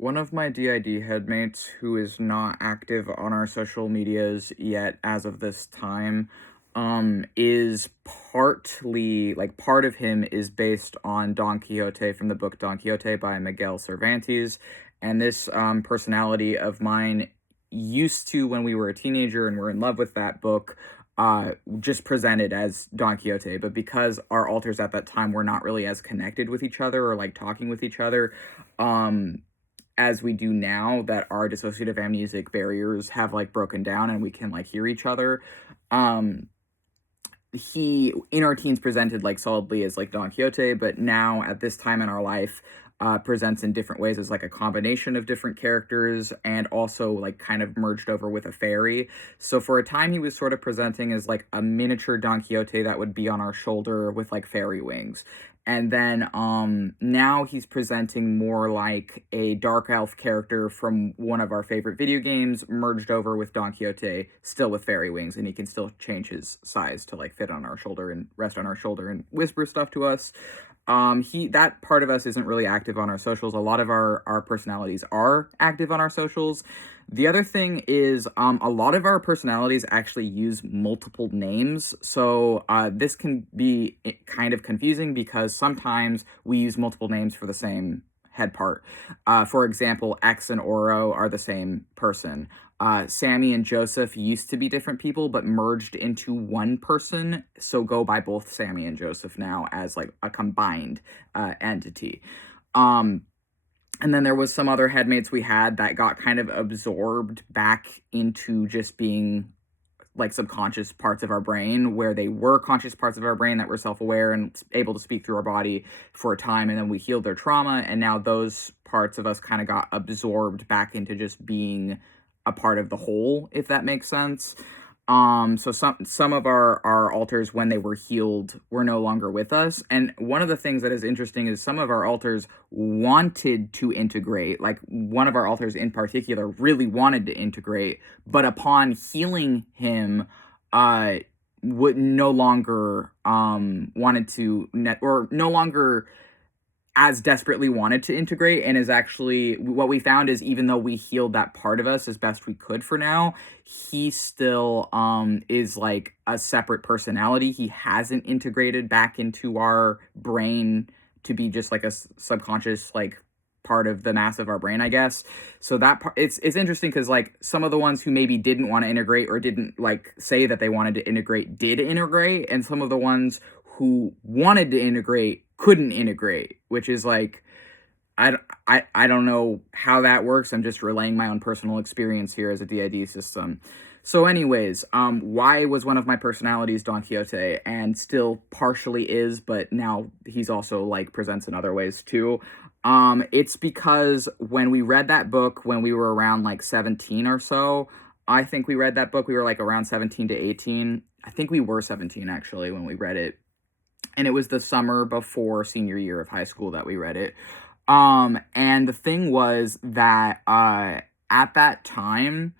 One of my DID headmates who is not active on our social medias yet as of this time, is partly, like, part of him is based on Don Quixote from the book Don Quixote by Miguel Cervantes. And this personality of mine used to, when we were a teenager and were in love with that book, just presented as Don Quixote. But because our alters at that time were not really as connected with each other or like talking with each other, as we do now, that our dissociative amnesic barriers have like broken down and we can like hear each other. He in our teens presented like solidly as like Don Quixote, but now at this time in our life, presents in different ways as like a combination of different characters and also like kind of merged over with a fairy. So for a time he was sort of presenting as like a miniature Don Quixote that would be on our shoulder with like fairy wings. And then now he's presenting more like a dark elf character from one of our favorite video games merged over with Don Quixote, still with fairy wings, and he can still change his size to like fit on our shoulder and rest on our shoulder and whisper stuff to us. That part of us isn't really active on our socials. A lot of our personalities are active on our socials. The other thing is, a lot of our personalities actually use multiple names. So, this can be kind of confusing because sometimes we use multiple names for the same head part. For example, X and Oro are the same person. Sammy and Joseph used to be different people, but merged into one person, so go by both Sammy and Joseph now as like a combined entity. And then there was some other headmates we had that got kind of absorbed back into just being like subconscious parts of our brain, where they were conscious parts of our brain that were self-aware and able to speak through our body for a time, and then we healed their trauma, and now those parts of us kind of got absorbed back into just being a part of the whole, if that makes sense. So some of our alters, when they were healed, were no longer with us. And one of the things that is interesting is some of our alters wanted to integrate. Like one of our alters in particular really wanted to integrate, but upon healing him, would no longer wanted to or no longer as desperately wanted to integrate, and is actually what we found is, even though we healed that part of us as best we could for now, he still is like a separate personality. He hasn't integrated back into our brain to be just like a subconscious like part of the mass of our brain, I guess. So that part, it's interesting because like some of the ones who maybe didn't want to integrate or didn't like say that they wanted to integrate did integrate, and some of the ones who wanted to integrate couldn't integrate, which is like, I don't know how that works. I'm just relaying my own personal experience here as a DID system. So anyways, why was one of my personalities Don Quixote, and still partially is, but now he's also like presents in other ways too. It's because when we read that book when we were around like 17 or so, I think we read that book, we were like around 17 to 18. I think we were 17 actually when we read it. And it was the summer before senior year of high school that we read it. And the thing was that at that time,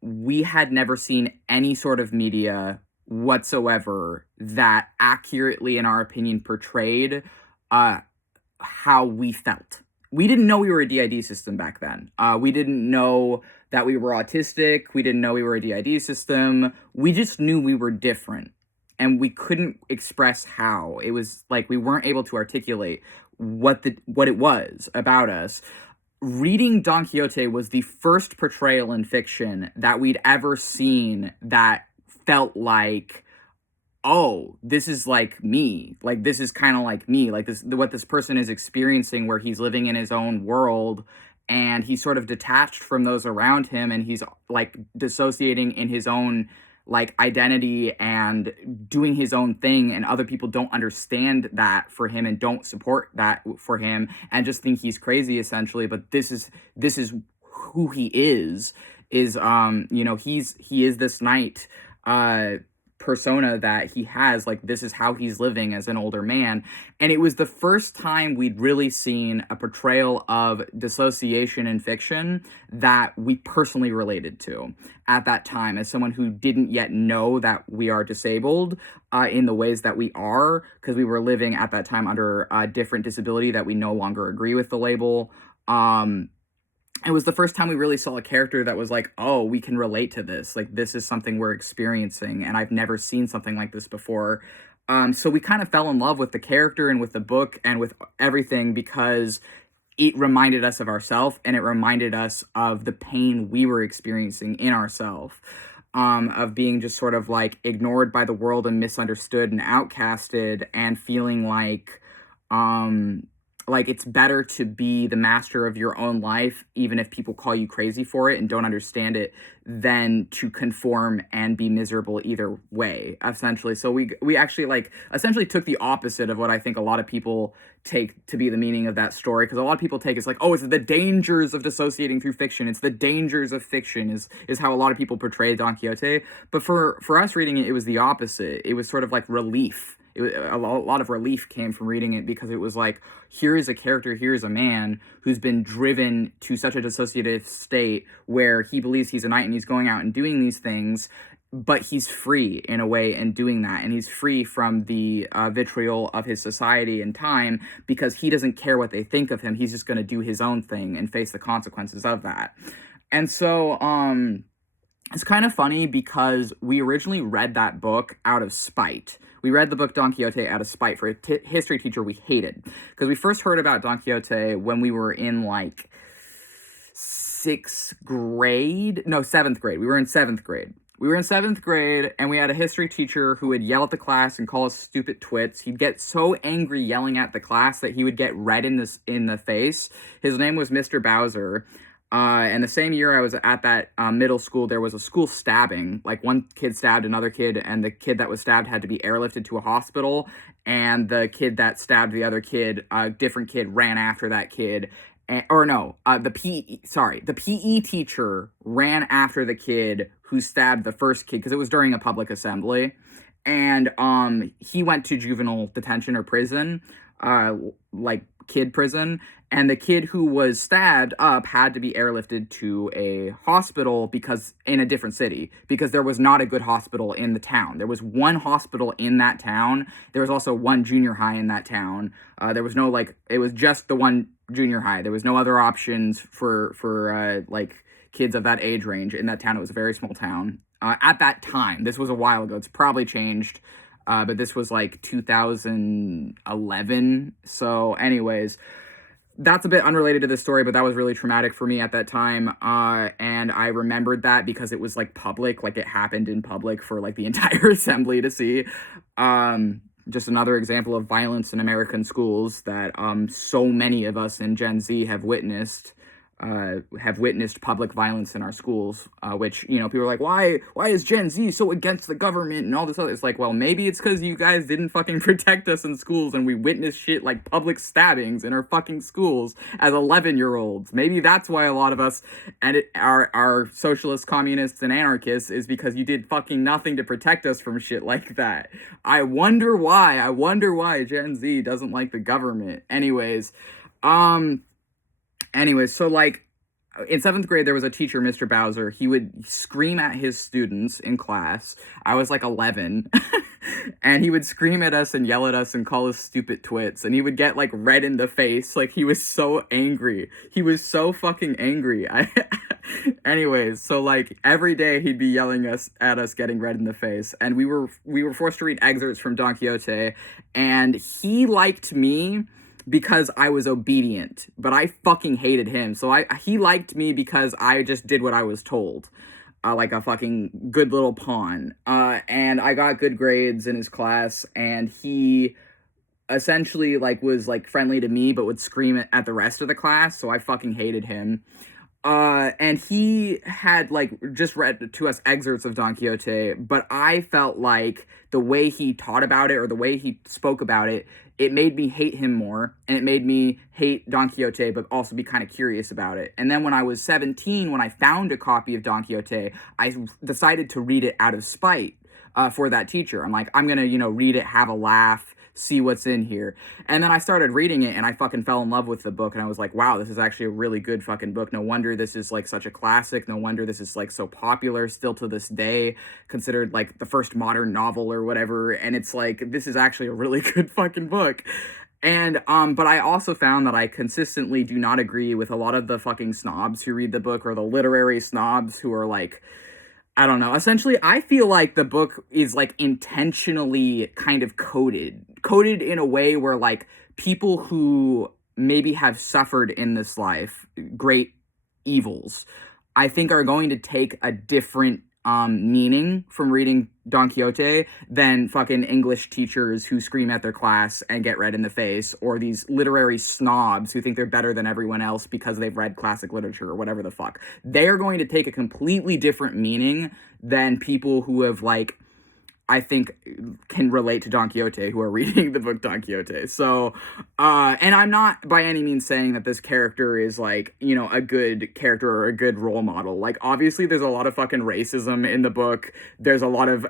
we had never seen any sort of media whatsoever that accurately, in our opinion, portrayed how we felt. We didn't know we were a DID system back then. We didn't know that we were autistic. We didn't know we were a DID system. We just knew we were different. And we couldn't express how. It was like we weren't able to articulate what it was about us. Reading Don Quixote was the first portrayal in fiction that we'd ever seen that felt like, oh, this is like me. Like, this is kind of like me. Like, this, what this person is experiencing, where he's living in his own world and he's sort of detached from those around him, and he's like dissociating in his own like identity and doing his own thing, and other people don't understand that for him and don't support that for him and just think he's crazy essentially. But this is who he is he is this knight persona that he has. Like, this is how he's living as an older man. And it was the first time we'd really seen a portrayal of dissociation in fiction that we personally related to at that time, as someone who didn't yet know that we are disabled in the ways that we are, because we were living at that time under a different disability that we no longer agree with the label. It was the first time we really saw a character that was like, oh, we can relate to this. Like, this is something we're experiencing, and I've never seen something like this before. So we kind of fell in love with the character and with the book and with everything because it reminded us of ourselves, and it reminded us of the pain we were experiencing in ourselves, of being just sort of like ignored by the world and misunderstood and outcasted, and feeling like it's better to be the master of your own life, even if people call you crazy for it and don't understand it, than to conform and be miserable either way, essentially. So we actually like essentially took the opposite of what I think a lot of people take to be the meaning of that story, because a lot of people take it's like, oh, it's the dangers of dissociating through fiction, it's the dangers of fiction is how a lot of people portray Don Quixote. But for us reading it, it was the opposite. It was sort of like relief. A lot of relief came from reading it, because it was like, here is a character, here is a man who's been driven to such a dissociative state where he believes he's a knight and he's going out and doing these things, but he's free in a way in doing that, and he's free from the vitriol of his society and time, because he doesn't care what they think of him. He's just going to do his own thing and face the consequences of that. And so it's kind of funny, because we originally read that book out of spite. We read the book Don Quixote out of spite for a history teacher we hated. Because we first heard about Don Quixote when we were in, like, 7th grade. We were in 7th grade. We were in 7th grade, and we had a history teacher who would yell at the class and call us stupid twits. He'd get so angry yelling at the class that he would get red in the face. His name was Mr. Bowser. And the same year I was at that middle school, there was a school stabbing. Like, one kid stabbed another kid, and the kid that was stabbed had to be airlifted to a hospital. And the kid that stabbed the other kid, a different kid, ran after that kid. The PE teacher ran after the kid who stabbed the first kid, because it was during a public assembly. And he went to juvenile detention or prison, like kid prison. And the kid who was stabbed up had to be airlifted to a hospital in a different city, because there was not a good hospital in the town. There was one hospital in that town. There was also one junior high in that town. There was no, it was just the one junior high. There was no other options for kids of that age range in that town. It was a very small town. At that time, this was a while ago. It's probably changed, but this was 2011. So anyways, that's a bit unrelated to this story, but that was really traumatic for me at that time. And I remembered that because it was public, it happened in public for the entire assembly to see. Just another example of violence in American schools that so many of us in Gen Z have witnessed public violence in our schools, which, people are like, why is Gen Z so against the government and all this other? It's like, well, maybe it's because you guys didn't fucking protect us in schools, and we witnessed shit like public stabbings in our fucking schools as 11-year-olds. Maybe that's why a lot of us are socialists, communists, and anarchists, is because you did fucking nothing to protect us from shit like that. I wonder why Gen Z doesn't like the government. Anyways, so in 7th grade, there was a teacher, Mr. Bowser. He would scream at his students in class. I was 11. And he would scream at us and yell at us and call us stupid twits. And he would get red in the face. He was so angry. He was so fucking angry. Anyways, so every day he'd be yelling at us, getting red in the face. And we were forced to read excerpts from Don Quixote. And he liked me because I was obedient, but I fucking hated him. So he liked me because I just did what I was told, like a fucking good little pawn. And I got good grades in his class, and he essentially was friendly to me, but would scream at the rest of the class. So I fucking hated him. And he had just read to us excerpts of Don Quixote, but I felt like the way he taught about it, or the way he spoke about it, it made me hate him more, and it made me hate Don Quixote, but also be kind of curious about it. And then when I was 17, when I found a copy of Don Quixote, I decided to read it out of spite for that teacher. I'm like, I'm going to, read it, have a laugh, see what's in here. And then I started reading it, and I fucking fell in love with the book, and I was like, wow, this is actually a really good fucking book. No wonder this is such a classic. No wonder this is so popular still to this day, considered the first modern novel or whatever. And it's this is actually a really good fucking book. And, but I also found that I consistently do not agree with a lot of the fucking snobs who read the book, or the literary snobs who are like, I don't know. Essentially, I feel like the book is like intentionally kind of coded in a way where like people who maybe have suffered in this life great evils, I think are going to take a different meaning from reading Don Quixote than fucking English teachers who scream at their class and get red in the face, or these literary snobs who think they're better than everyone else because they've read classic literature or whatever the fuck. They're going to take a completely different meaning than people who have, like, I think can relate to Don Quixote, who are reading the book Don Quixote. So, and I'm not by any means saying that this character is like, you know, a good character or a good role model. Like, obviously there's a lot of fucking racism in the book. There's a lot of,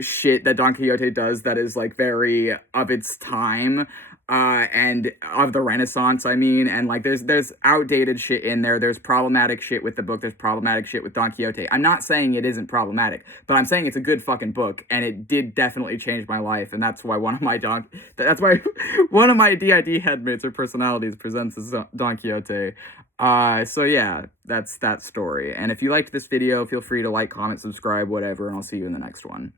shit that Don Quixote does that is like very of its time. And of the Renaissance, I mean, and like there's outdated shit in there. There's problematic shit with the book. There's problematic shit with Don Quixote. I'm not saying it isn't problematic, but I'm saying it's a good fucking book, and it did definitely change my life, and that's why one of my one of my DID headmates or personalities presents as Don Quixote. So yeah, that's that story. And if you liked this video, feel free to like, comment, subscribe, whatever, and I'll see you in the next one.